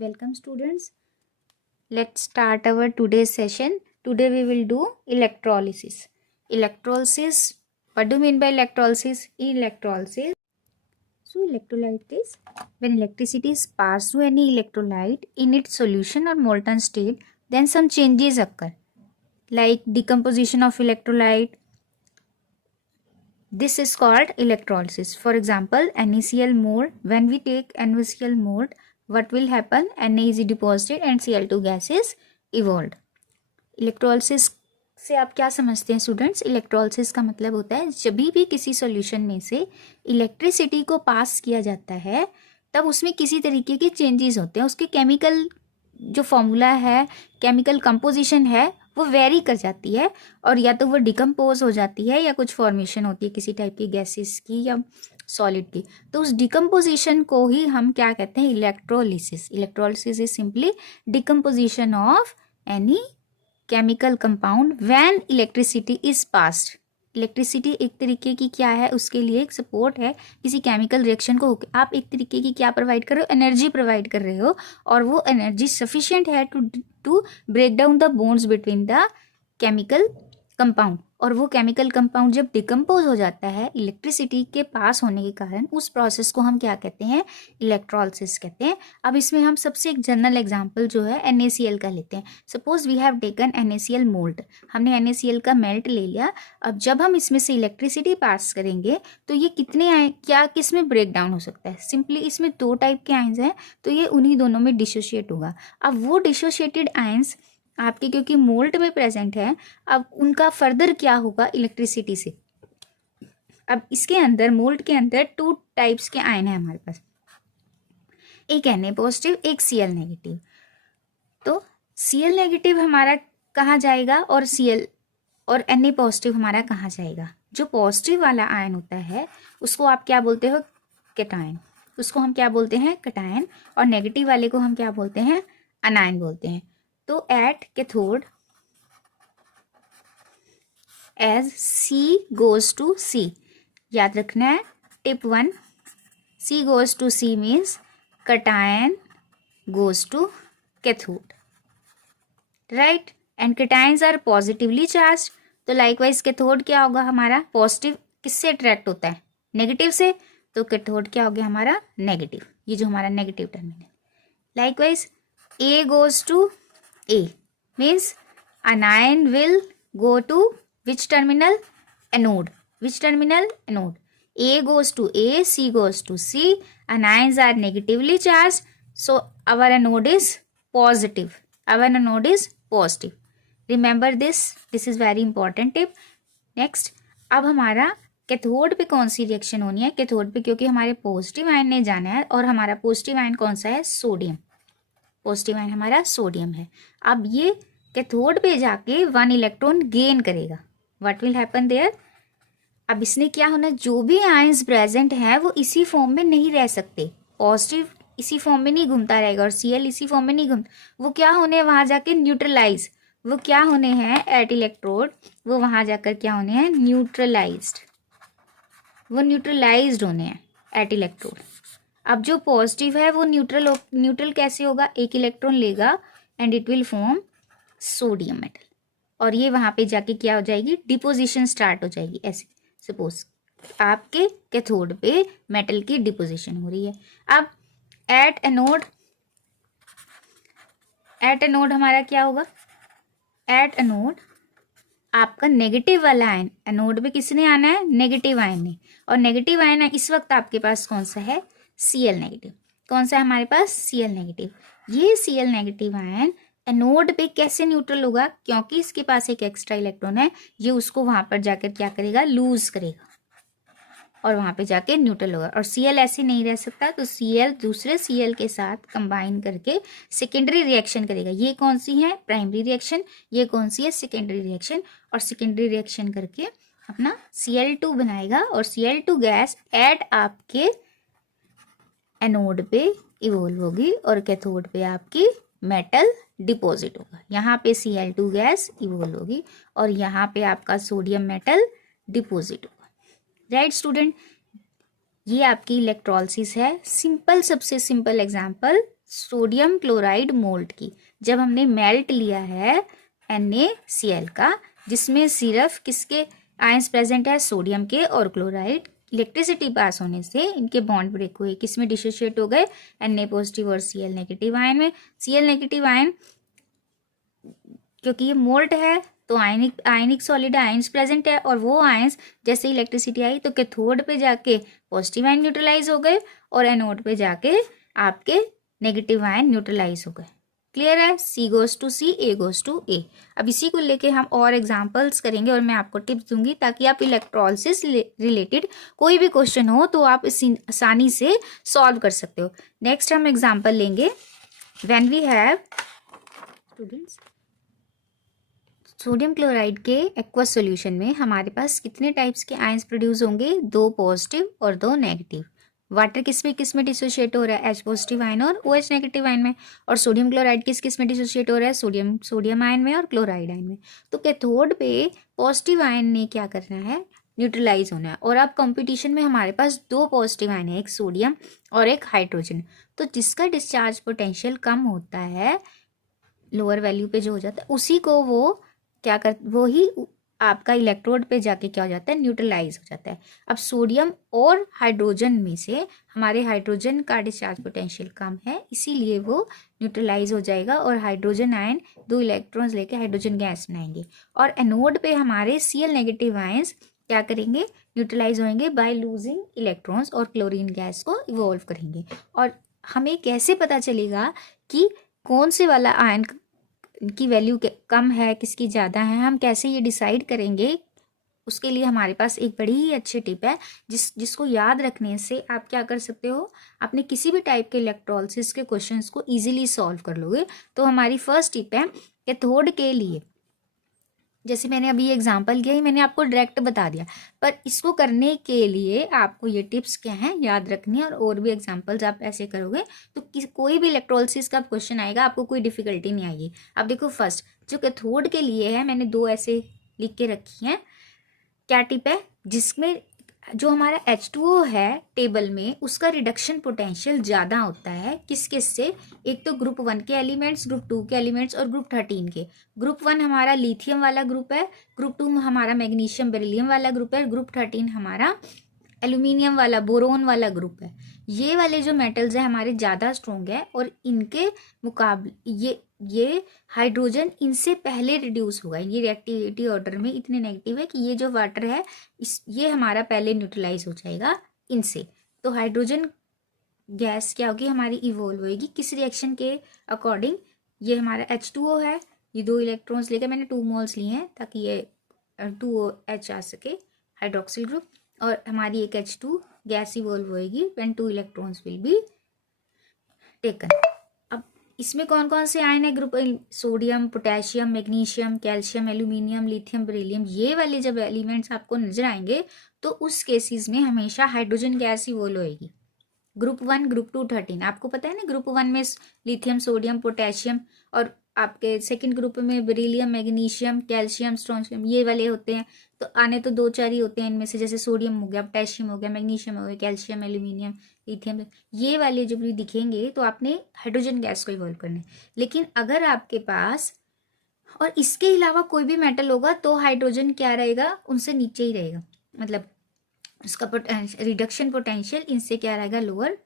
Welcome students. Let's start our today's session. Today we will do electrolysis. Electrolysis. What do you mean by electrolysis? Electrolysis. So electrolyte is when electricity is passed through any electrolyte in its solution or molten state, then some changes occur, like decomposition of electrolyte. This is called electrolysis. For example, NaCl mold. When we take NaCl mold, what will happen? Na is deposited and Cl2 gas is evolved. Electrolysis से आप क्या समझते हैं students? Electrolysis का मतलब होता है जब भी किसी सॉल्यूशन में से इलेक्ट्रिसिटी को पास किया जाता है तब उसमें किसी तरीके के चेंजेस होते हैं, उसके केमिकल जो फॉर्मूला है, केमिकल कंपोजिशन है, वो वेरी कर जाती है और या तो वो डिकम्पोज हो जाती है या कुछ फॉर्मेशन होती है किसी टाइप की गैसेस की या सॉलिड की। तो उस डिकम्पोजिशन को ही हम क्या कहते हैं? Electrolysis. Electrolysis is simply decomposition of any chemical compound when electricity is passed. Electricity एक तरीके की क्या है? उसके लिए एक सपोर्ट है किसी केमिकल रिएक्शन को। आप एक तरीके की क्या प्रोवाइड कर रहे हो? एनर्जी प्रोवाइड कर रहे हो और वो एनर्जी सफिशिएंट है to break down the bonds between the chemical compound. और वो केमिकल कंपाउंड जब डिकम्पोज हो जाता है इलेक्ट्रिसिटी के पास होने के कारण, उस प्रोसेस को हम क्या कहते हैं? इलेक्ट्रोलिसिस कहते हैं। अब इसमें हम सबसे एक जनरल एग्जांपल जो है NaCl का लेते हैं। Suppose we have taken NaCl melt. हमने NaCl का मेल्ट ले लिया। अब जब हम इसमें से इलेक्ट्रिसिटी पास करेंगे तो ये कितने आए, क्या किस में ब्रेक डाउन हो सकता है? सिंपली इसमें दो टाइप के आयंस हैं तो ये उन्हीं दोनों में डिसोशिएट होगा। अब वो डिसोशिएटेड आयंस आपके क्योंकि मोल्ट में प्रेजेंट है, अब उनका फर्दर क्या होगा इलेक्ट्रिसिटी से? अब इसके अंदर मोल्ट के अंदर टू टाइप्स के आयन है हमारे पास, एक Na पॉजिटिव, एक Cl नेगेटिव। तो Cl नेगेटिव हमारा कहाँ जाएगा और Cl और Na पॉजिटिव हमारा कहाँ जाएगा? जो पॉजिटिव वाला आयन होता है उसको आप क्या बोलते हो? कैटायन। उसको हम क्या बोलते हैं? कैटायन। और नेगेटिव वाले को हम क्या बोलते हैं? अनायन बोलते हैं। तो at cathode as C goes to C, याद रखना है tip 1, C goes to C means cation goes to cathode, right? And cations are positively charge. तो लाइकवाइज कैथोड क्या होगा हमारा? पॉजिटिव किससे अट्रैक्ट होता है? नेगेटिव से। तो कैथोड क्या हो गया हमारा? नेगेटिव। ये जो हमारा negative terminal. Likewise A goes to A means anion will go to which terminal? Anode. Which terminal? Anode. A goes to A, C goes to C. Anions are negatively charged, so our anode is positive. Our anode is positive. Remember this. This is very important tip. Next, अब हमारा cathode पे कौन सी reaction होनी है? Cathode पे क्योंकि हमारे positive ion ने जाना है और हमारा पॉजिटिव आयन कौन सा है? सोडियम। पॉजिटिव आयन हमारा सोडियम है। अब ये कैथोड पे जाके 1 इलेक्ट्रॉन गेन करेगा। What will happen there? अब इसने क्या होना? जो भी आयंस प्रेजेंट हैं वो इसी फॉर्म में नहीं रह सकते। पॉजिटिव इसी फॉर्म में नहीं घूमता रहेगा और Cl इसी फॉर्म में नहीं घूमता। वो क्या होने? वहां जाके न्यूट्रलाइज। वो क्या होने हैं? एट इलेक्ट्रोड वो वहां जाकर क्या होने हैं? न्यूट्रलाइज्ड। वो न्यूट्रलाइज्ड होने हैं एट इलेक्ट्रोड। अब जो पॉजिटिव है वो न्यूट्रल कैसे होगा? एक इलेक्ट्रॉन लेगा and it will form sodium metal और ये वहां पे जाके क्या हो जाएगी? डिपोजिशन स्टार्ट हो जाएगी। ऐसे सपोज आपके कैथोड पे मेटल की डिपोजिशन हो रही है। अब एट एनोड हमारा क्या होगा? एट एनोड आपका नेगेटिव वाला आयन, एनोड पे किसने आना है? नेगेटिव आयन ने। और नेगेटिव आयन इस वक्त आपके पास कौन सा है? Cl negative. कौन सा है हमारे पास? Cl negative. ये Cl नेगेटिव आयन एनोड पे कैसे न्यूट्रल होगा? क्योंकि इसके पास एक एक्स्ट्रा इलेक्ट्रॉन है, ये उसको वहां पर जाकर क्या करेगा? लूज करेगा और वहां पे जाके न्यूट्रल होगा। और Cl ऐसे नहीं रह सकता, तो Cl दूसरे Cl के साथ कंबाइन करके सेकेंडरी रिएक्शन करेगा। ये कौन सी है? Primary reaction. ये कौन सी है? Secondary reaction. और सेकेंडरी रिएक्शन करके अपना Cl2 बनाएगा और Cl2 गैस एट आपके एनोड पे इवोल्व होगी और कैथोड पे आपकी मेटल डिपॉजिट होगा। यहाँ पे Cl2 गैस इवोल्व होगी और यहाँ पे आपका सोडियम मेटल डिपॉजिट होगा। Right student? ये आपकी इलेक्ट्रोलिसिस है। सिंपल, सबसे simple example sodium chloride moult की, जब हमने मेल्ट लिया है NaCl का, जिसमें सिर्फ किसके आयंस प्रेजेंट है, सोडियम के और क्लोराइड, इलेक्ट्रिसिटी पास होने से इनके बॉन्ड ब्रेक हुए, किसमें डिसोशिएट हो गए, Na पॉजिटिव और Cl नेगेटिव आयन में। Cl नेगेटिव आयन, क्योंकि ये मोल्ट है तो आयनिक सॉलिड आयंस प्रेजेंट है, और वो आयंस जैसे इलेक्ट्रिसिटी आई तो कैथोड पे जाके पॉजिटिव आयन न्यूट्रलाइज हो गए और एनोड पे जाके आपके नेगेटिव आयन न्यूट्रलाइज हो गए। क्लियर है? C goes to C, A goes to A। अब इसी को लेके हम और एग्जांपल्स करेंगे और मैं आपको टिप्स दूंगी ताकि आप इलेक्ट्रोलिसिस रिलेटेड कोई भी क्वेश्चन हो तो आप इसी आसानी से सॉल्व कर सकते हो। नेक्स्ट हम एग्जांपल लेंगे, when we have students sodium chloride के एक्वस सॉल्यूशन में हमारे पास कितने टाइप्स के आयंस प्रोड्यूस होंगे, 2 पॉजिटिव और 2 नेगेटिव। वाटर किस में डिसोशिएट हो रहा है, H पॉजिटिव आयन और OH नेगेटिव आयन में, और सोडियम क्लोराइड किस में डिसोशिएट हो रहा है, सोडियम आयन में और क्लोराइड आयन में। तो कैथोड पे पॉजिटिव आयन ने क्या करना है, न्यूट्रलाइज होना है। और अब कंपटीशन में हमारे पास 2 पॉजिटिव आयन है, एक सोडियम और एक हाइड्रोजन। तो जिसका डिस्चार्ज पोटेंशियल कम होता है, लोअर वैल्यू पे जो हो जाता है, उसी को वो क्या कर, वो ही आपका इलेक्ट्रोड पे जाके क्या हो जाता है, न्यूट्रलाइज हो जाता है। अब सोडियम और हाइड्रोजन में से हमारे हाइड्रोजन का डिस्चार्ज पोटेंशियल कम है, इसीलिए वो न्यूट्रलाइज हो जाएगा और हाइड्रोजन आयन 2 इलेक्ट्रॉन्स लेके हाइड्रोजन गैस बनाएंगे। और एनोड पे हमारे Cl नेगेटिव आयंस क्या करेंगे, न्यूट्रलाइज होंगे बाय लूजिंग इलेक्ट्रॉन्स और क्लोरीन गैस को इवॉल्व करेंगे। और हमें कैसे पता चलेगा कि कौन से वाला आयन की वैल्यू कम है, किसकी ज़्यादा है, हम कैसे ये डिसाइड करेंगे? उसके लिए हमारे पास एक बड़ी ही अच्छी टिप है जिसको याद रखने से आप क्या कर सकते हो, अपने किसी भी टाइप के इलेक्ट्रोलिसिस के क्वेश्चंस को इजीली सॉल्व कर लोगे। तो हमारी फर्स्ट टिप है कैथोड के लिए, जैसे मैंने अभी एग्जांपल किया ही, मैंने आपको डायरेक्ट बता दिया, पर इसको करने के लिए आपको ये टिप्स क्या हैं याद रखनी है। और भी एग्जांपल्स आप ऐसे करोगे तो कोई भी इलेक्ट्रोलिसिस का क्वेश्चन आएगा, आपको कोई डिफिकल्टी नहीं आएगी। अब देखो, फर्स्ट जो कैथोड के लिए है, मैंने 2 ऐसे लिख के रखी हैं। क्या टिप है, जिसमें जो हमारा H2O है टेबल में, उसका रिडक्शन पोटेंशियल ज़्यादा होता है किस किस से, एक तो ग्रुप 1 के एलिमेंट्स, ग्रुप 2 के एलिमेंट्स और ग्रुप 13 के। ग्रुप 1 हमारा लिथियम वाला ग्रुप है, ग्रुप 2 हमारा मैग्नीशियम बेरिलियम वाला ग्रुप है, ग्रुप 13 हमारा एल्यूमिनियम वाला बोरोन वाला ग्रुप है। ये वाले जो मेटल्स है हमारे ज़्यादा स्ट्रॉन्ग है और इनके मुकाबले ये हाइड्रोजन इनसे पहले रिड्यूस होगा। ये रिएक्टिविटी ऑर्डर में इतने नेगेटिव है कि ये जो वाटर है ये हमारा पहले न्यूट्रलाइज हो जाएगा इनसे। तो हाइड्रोजन गैस क्या होगी, हमारी इवॉल्व होगी किस रिएक्शन के अकॉर्डिंग, ये हमारा H2O है, ये 2 इलेक्ट्रॉन्स लेकर मैंने 2 मोल्स लिए हैं ताकि ये 2OH आ सके, हाइड्रोक्सिल ग्रुप, और हमारी एक H2 गैस इवॉल्व होएगी when 2 electrons will be taken. अब इसमें कौन कौन से आयन है, group sodium, potassium, magnesium, calcium, aluminium, lithium, beryllium, ये वाले जब एलिमेंट्स आपको नजर आएंगे तो उस केसेस में हमेशा हाइड्रोजन गैस इवॉल्व होएगी। ग्रुप 1, ग्रुप 2, 13 आपको पता है ना, ग्रुप 1 में लिथियम, सोडियम, पोटेशियम, और आपके सेकंड ग्रुप में बेरिलियम, मैग्नीशियम, कैल्शियम, स्ट्रोंशियम, ये वाले होते हैं। तो आने तो 2-4 ही होते हैं इनमें से, जैसे सोडियम हो गया, पोटेशियम हो गया, मैग्नीशियम हो गया, कैल्शियम, एल्यूमिनियम, लिथियम, ये वाले जब भी दिखेंगे तो आपने हाइड्रोजन गैस को इवॉल्व करना है। लेकिन अगर आपके पास और इसके अलावा कोई भी मेटल होगा तो हाइड्रोजन क्या रहेगा, उनसे नीचे ही रहेगा, मतलब उसका रिडक्शन पोटेंशियल इनसे क्या रहेगा, लोअर।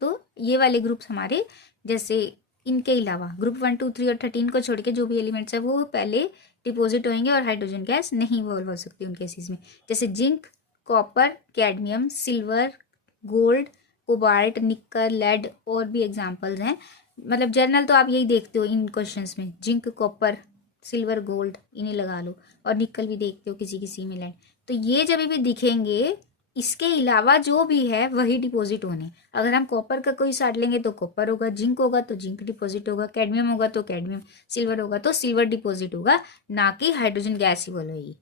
तो ये वाले ग्रुप्स हमारे, जैसे इनके अलावा ग्रुप 1, 2, 3 और 13 को छोड़ के जो भी एलिमेंट्स है वो पहले डिपॉजिट होंगे और हाइड्रोजन गैस नहीं इवॉल्व हो सकती उन केसेस में, जैसे zinc, copper, cadmium, silver, gold, cobalt, निकल, लेड, और भी एग्जांपल्स हैं। मतलब जर्नल तो आप यही देखते हो इन क्वेश्चंस में, जिंक, कॉपर, सिल्वर, गोल्ड, इन्हें लगा लो, और निकल भी देखते हो किसी किसी में, लेड। तो ये जब भी दिखेंगे, इसके अलावा जो भी है वही डिपॉजिट होने। अगर हम कॉपर का कोई साइड लेंगे तो कॉपर होगा, जिंक होगा तो जिंक डिपॉजिट होगा, कैडमियम होगा तो कैडमियम, सिल्वर होगा तो सिल्वर डिपॉजिट होगा, ना कि हाइड्रोजन गैस इवॉल्व होगी।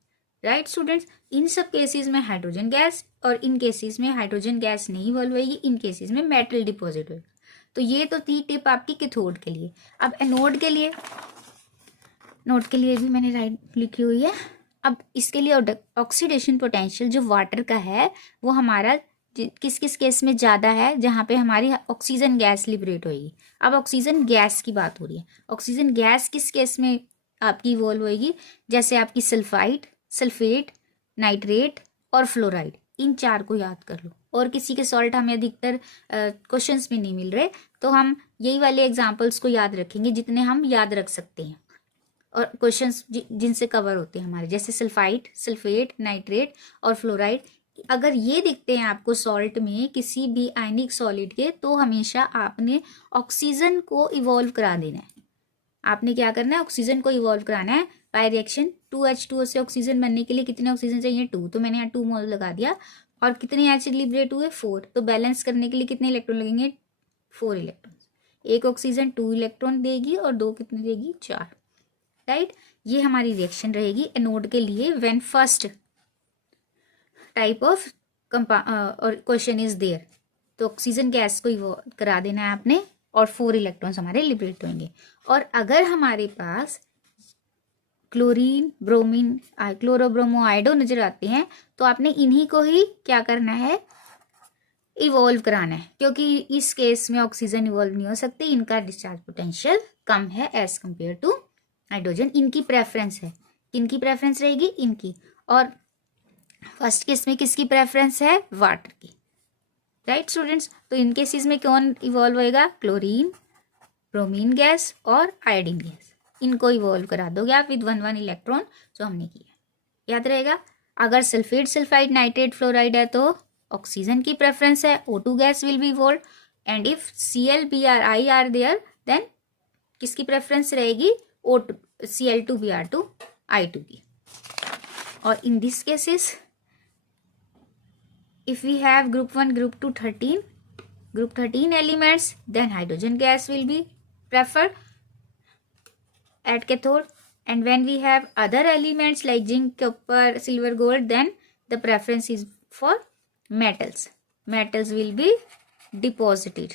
राइट स्टूडेंट्स, इन सब केसेस में हाइड्रोजन गैस, और इन केसेस में हाइड्रोजन गैस नहीं इवॉल्व होगी, इन केसेस में मेटल डिपॉजिट होगा। तो ये तो थी टिप आपकी कैथोड के लिए। अब एनोड के लिए, नोट के लिए भी मैंने राइट लिखी हुई है। अब इसके लिए ऑक्सीडेशन पोटेंशियल जो वाटर का है, वो हमारा किस किस केस में ज़्यादा है, जहाँ पे हमारी ऑक्सीजन गैस लिबरेट होगी। अब ऑक्सीजन गैस की बात हो रही है। ऑक्सीजन गैस किस केस में आपकी इवॉल्व होगी, जैसे आपकी सल्फाइड, सल्फेट, नाइट्रेट और फ्लोराइड, इन चार को याद कर लो। और किसी के सॉल्ट हमें अधिकतर क्वेश्चंस में नहीं मिल रहे, तो हम यही वाले एग्जांपल्स को याद रखेंगे जितने हम याद रख सकते हैं और क्वेश्चंस जिनसे कवर होते हैं हमारे, जैसे सल्फाइड, सल्फेट, नाइट्रेट और फ्लोराइड। अगर ये दिखते हैं आपको सॉल्ट में किसी भी आयनिक सॉलिड के, तो हमेशा आपने ऑक्सीजन को इवॉल्व करा देना है। आपने क्या करना है, ऑक्सीजन को इवॉल्व कराना है बाय रिएक्शन। 2H2O से ऑक्सीजन बनने के लिए कितने ऑक्सीजन चाहिए, 2, तो मैंने यहाँ 2 मोल लगा दिया। और कितने एच लिबरेट हुए, 4, तो बैलेंस करने के लिए कितने इलेक्ट्रॉन लगेंगे, 4 इलेक्ट्रॉन। एक ऑक्सीजन 2 इलेक्ट्रॉन देगी और 2 कितने देगी, 4, राइट। ये हमारी रिएक्शन रहेगी एनोड के लिए व्हेन फर्स्ट टाइप ऑफ और क्वेश्चन इज देयर। तो ऑक्सीजन गैस को करा देना है आपने और 4 इलेक्ट्रॉन्स हमारे लिबरेट होंगे। और अगर हमारे पास क्लोरीन, ब्रोमीन, क्लोरोब्रोमो, आयोडो नजर आते हैं, तो आपने इन्हीं को ही क्या करना है, इवॉल्व कराना है, क्योंकि इस केस में ऑक्सीजन इवॉल्व नहीं हो सकती, इनका डिस्चार्ज पोटेंशियल कम है एज कंपेयर टू हाइड्रोजन। इनकी प्रेफरेंस है, किनकी प्रेफरेंस रहेगी, इनकी। और फर्स्ट केस में किसकी प्रेफरेंस है, वाटर की, राइट स्टूडेंट्स। तो इन केसेस में कौन इवॉल्व होएगा, क्लोरीन, ब्रोमीन गैस और आयोडीन गैस, इनको इवॉल्व करा दोगे आप विद 1 इलेक्ट्रॉन, जो हमने किया, याद रहेगा। अगर सल्फेट, सल्फाइड, नाइट्रेट, फ्लोराइड है तो ऑक्सीजन की प्रेफरेंस है, O2 gas will be evolve. And if Cl, Br, I are there, then किसकी प्रेफरेंस रहेगी, O2, Cl2, Br2, I2 की। और in this cases if we have group 1, group 2, 13 elements, then hydrogen gas will be preferred at cathode. And when we have other elements like zinc, copper, silver, gold, then the preference is for metals. Metals will be deposited.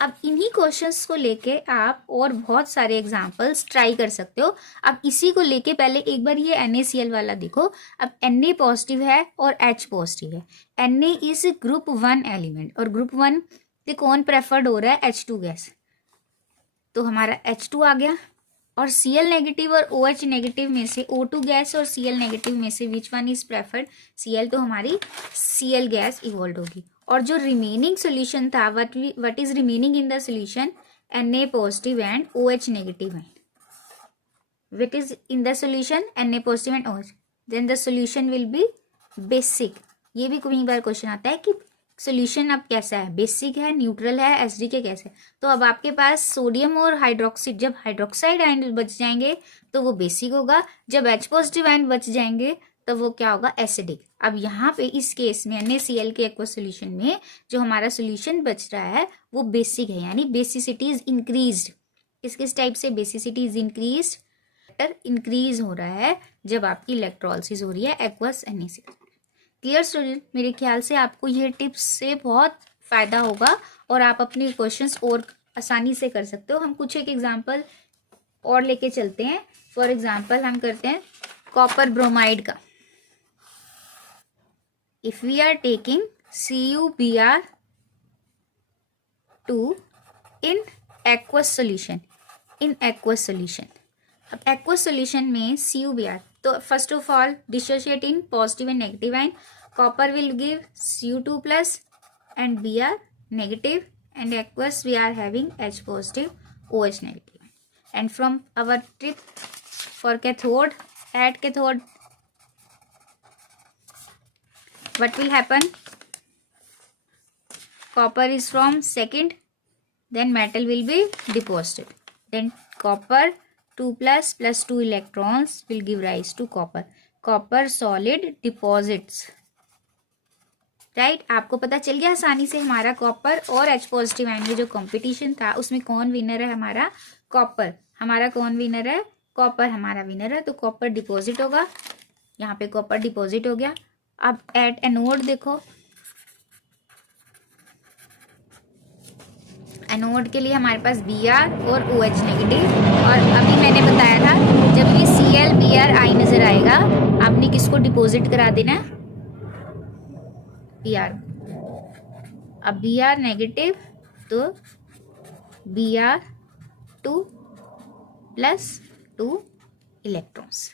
अब इन्हीं questions को लेके आप और बहुत सारे examples try कर सकते हो। अब इसी को लेके पहले एक बार ये NaCl वाला देखो। अब Na पॉजिटिव है और H पॉजिटिव है। Na इज ग्रुप 1 एलिमेंट और ग्रुप 1 से कौन प्रेफर्ड हो रहा है, H2 गैस, तो हमारा H2 आ गया। और Cl नेगेटिव और OH नेगेटिव में से O2 गैस और Cl नेगेटिव में से which one is preferred, Cl, तो हमारी Cl गैस इवॉल्व होगी। और जो रिमेनिंग सोल्यूशन था, what is remaining in the solution, Na positive and OH negative है। What is in the solution, Na positive and OH, then the solution will be basic. ये भी कई बार question आता है कि सोल्यूशन अब कैसा है, बेसिक है, न्यूट्रल है, एसिडिक है, कैसे। तो अब आपके पास सोडियम और हाइड्रोक्साइड, जब हाइड्रोक्साइड आयन बच जाएंगे तो वो बेसिक होगा, जब H पॉजिटिव आयन बच जाएंगे तो वो क्या होगा, एसिडिक। अब यहाँ पे इस केस में NaCl के एक्वा सोल्यूशन में जो हमारा सोल्यूशन बच रहा है वो बेसिक है, यानी बेसिसिटी इज इंक्रीज्ड। किस टाइप से बेसिसिटी इज इंक्रीज हो रहा है, जब आपकी इलेक्ट्रोलिसिस हो रही है एक्वस NaCl। क्लियर स्टूडेंट, मेरे ख्याल से आपको ये टिप्स से बहुत फायदा होगा और आप अपने क्वेश्चंस और आसानी से कर सकते हो। हम कुछ एक एग्जांपल और लेके चलते हैं। फॉर एग्जांपल हम करते हैं कॉपर ब्रोमाइड का। If we are taking CuBr2 in aqueous solution, अब aqueous solution में CuBr, तो first of all dissociate in positive and negative ion. Copper will give Cu2 plus and Br negative, and aqueous we are having H positive, OH negative. And from our tip for cathode, at cathode, what will happen, copper is from second, then metal will be deposited, then copper 2 plus 2 electrons will give rise to copper solid deposits, right. आपको पता चल गया आसानी से हमारा copper और H positive ion में जो कंपटीशन था उसमें कौन विनर है, हमारा कॉपर। हमारा कौन विनर है, कॉपर हमारा विनर है। तो कॉपर डिपॉजिट होगा, यहाँ पे कॉपर डिपॉजिट हो गया। अब एट एनोड देखो, एनोड के लिए हमारे पास Br और OH नेगेटिव। और अभी मैंने बताया था जब भी Cl Br I नजर आएगा आपने किसको डिपॉजिट करा देना है, Br, अब Br नेगेटिव तो Br2 plus 2 electrons.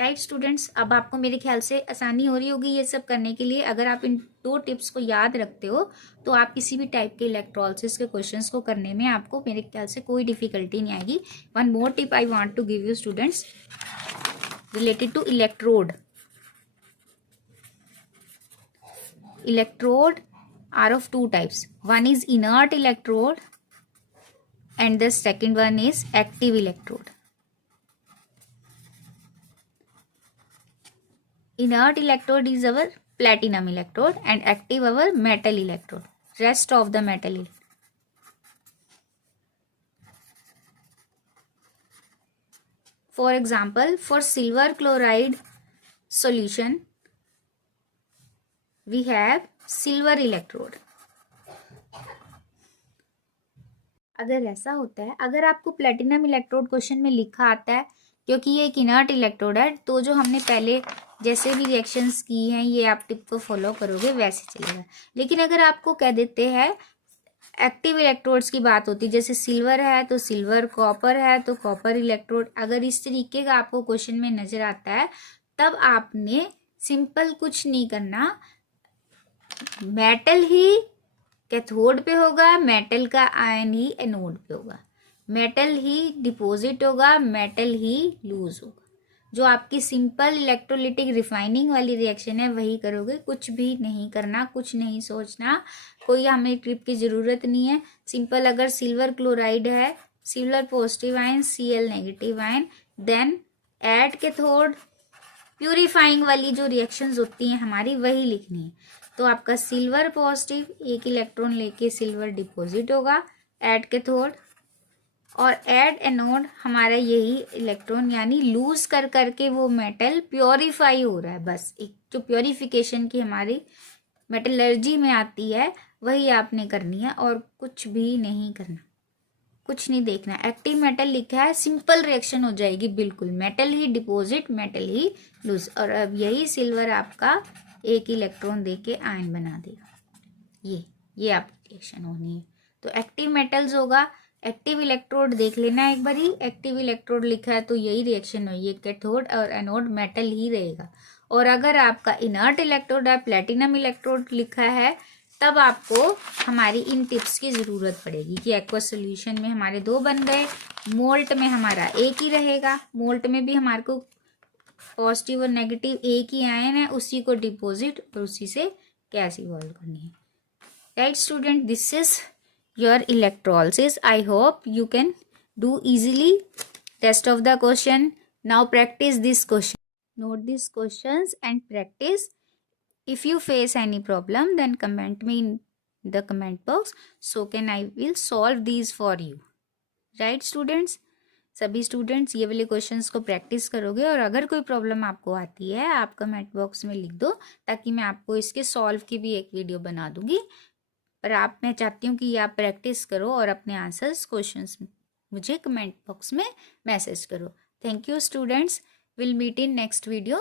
Right students, अब आपको मेरे ख्याल से आसानी हो रही होगी ये सब करने के लिए। अगर आप इन 2 टिप्स को याद रखते हो तो आप किसी भी टाइप के इलेक्ट्रोलिसिस के क्वेश्चंस को करने में आपको मेरे ख्याल से कोई डिफिकल्टी नहीं आएगी। One more tip I want to give you students related to electrode. Electrode are of 2 types. One is inert electrode and the second one is active electrode. Inert electrode is our platinum electrode and active our metal electrode. Rest of the metal electrode. For example, for silver chloride solution, we have silver electrode. अगर ऐसा होता है, अगर आपको platinum electrode question में लिखा आता है, क्योंकि ये एक इनर्ट इलेक्ट्रोड है, तो जो हमने पहले जैसे भी रिएक्शंस की हैं ये आप टिप को फॉलो करोगे वैसे चलेगा। लेकिन अगर आपको कह देते हैं एक्टिव इलेक्ट्रोड्स की बात होती है, जैसे सिल्वर है तो सिल्वर, कॉपर है तो कॉपर इलेक्ट्रोड, अगर इस तरीके का आपको क्वेश्चन में नजर आता है तब आपने सिंपल कुछ नहीं करना, मेटल ही कैथोड पे होगा, मेटल का आयन ही एनोड पे होगा, मेटल ही डिपॉजिट होगा, मेटल ही लूज होगा। जो आपकी सिंपल इलेक्ट्रोलिटिक रिफाइनिंग वाली रिएक्शन है वही करोगे, कुछ भी नहीं करना, कुछ नहीं सोचना, कोई हमें ट्रिप की ज़रूरत नहीं है। सिंपल अगर सिल्वर क्लोराइड है, silver positive ion, Cl negative ion, then at cathode, purifying वाली जो रिएक्शंस होती हैं हमारी वही लिखनी है। तो आपका सिल्वर पॉजिटिव 1 इलेक्ट्रॉन लेके सिल्वर डिपॉजिट होगा एट कैथोड, और एड एनोड हमारा यही इलेक्ट्रॉन यानी लूज कर करके वो मेटल प्योरीफाई हो रहा है। बस एक जो प्योरीफिकेशन की हमारी मेटलर्जी में आती है वही आपने करनी है और कुछ भी नहीं करना, कुछ नहीं देखना। एक्टिव मेटल लिखा है, सिंपल रिएक्शन हो जाएगी बिल्कुल, मेटल ही डिपॉजिट, मेटल ही लूज, और अब यही सिल्वर आपका 1 इलेक्ट्रॉन देके आयन बना देगा। ये आपकी रिएक्शन होनी है। तो एक्टिव मेटल्स होगा, एक्टिव इलेक्ट्रोड देख लेना एक बार ही, एक्टिव इलेक्ट्रोड लिखा है तो यही रिएक्शन हुई है, कैथोड और एनोड मेटल ही रहेगा। और अगर आपका इनर्ट इलेक्ट्रोड है, प्लेटिनम इलेक्ट्रोड लिखा है, तब आपको हमारी इन टिप्स की ज़रूरत पड़ेगी कि एक्वस सोल्यूशन में हमारे 2 बन गए, मोल्ट में हमारा 1 ही रहेगा, मोल्ट में भी हमारे को पॉजिटिव और नेगेटिव एक ही आयन है, उसी को डिपॉजिट और उसी से गैस इवॉल्व करनी है। Right student, this is your electrolysis. I hope you can do easily rest of the question. Now practice this question. Note these questions and practice. If you face any problem then comment me in the comment box, so can I will solve these for you. Right students? सभी students ये वाले questions को practice करोगे और अगर कोई problem आपको आती है आप कमेंट बॉक्स में लिख दो, ताकि मैं आपको इसके सॉल्व की भी एक वीडियो बना दूंगी। पर मैं चाहती हूँ कि आप प्रैक्टिस करो और अपने आंसर्स क्वेश्चंस मुझे कमेंट बॉक्स में मैसेज करो। Thank you students, will meet in next video.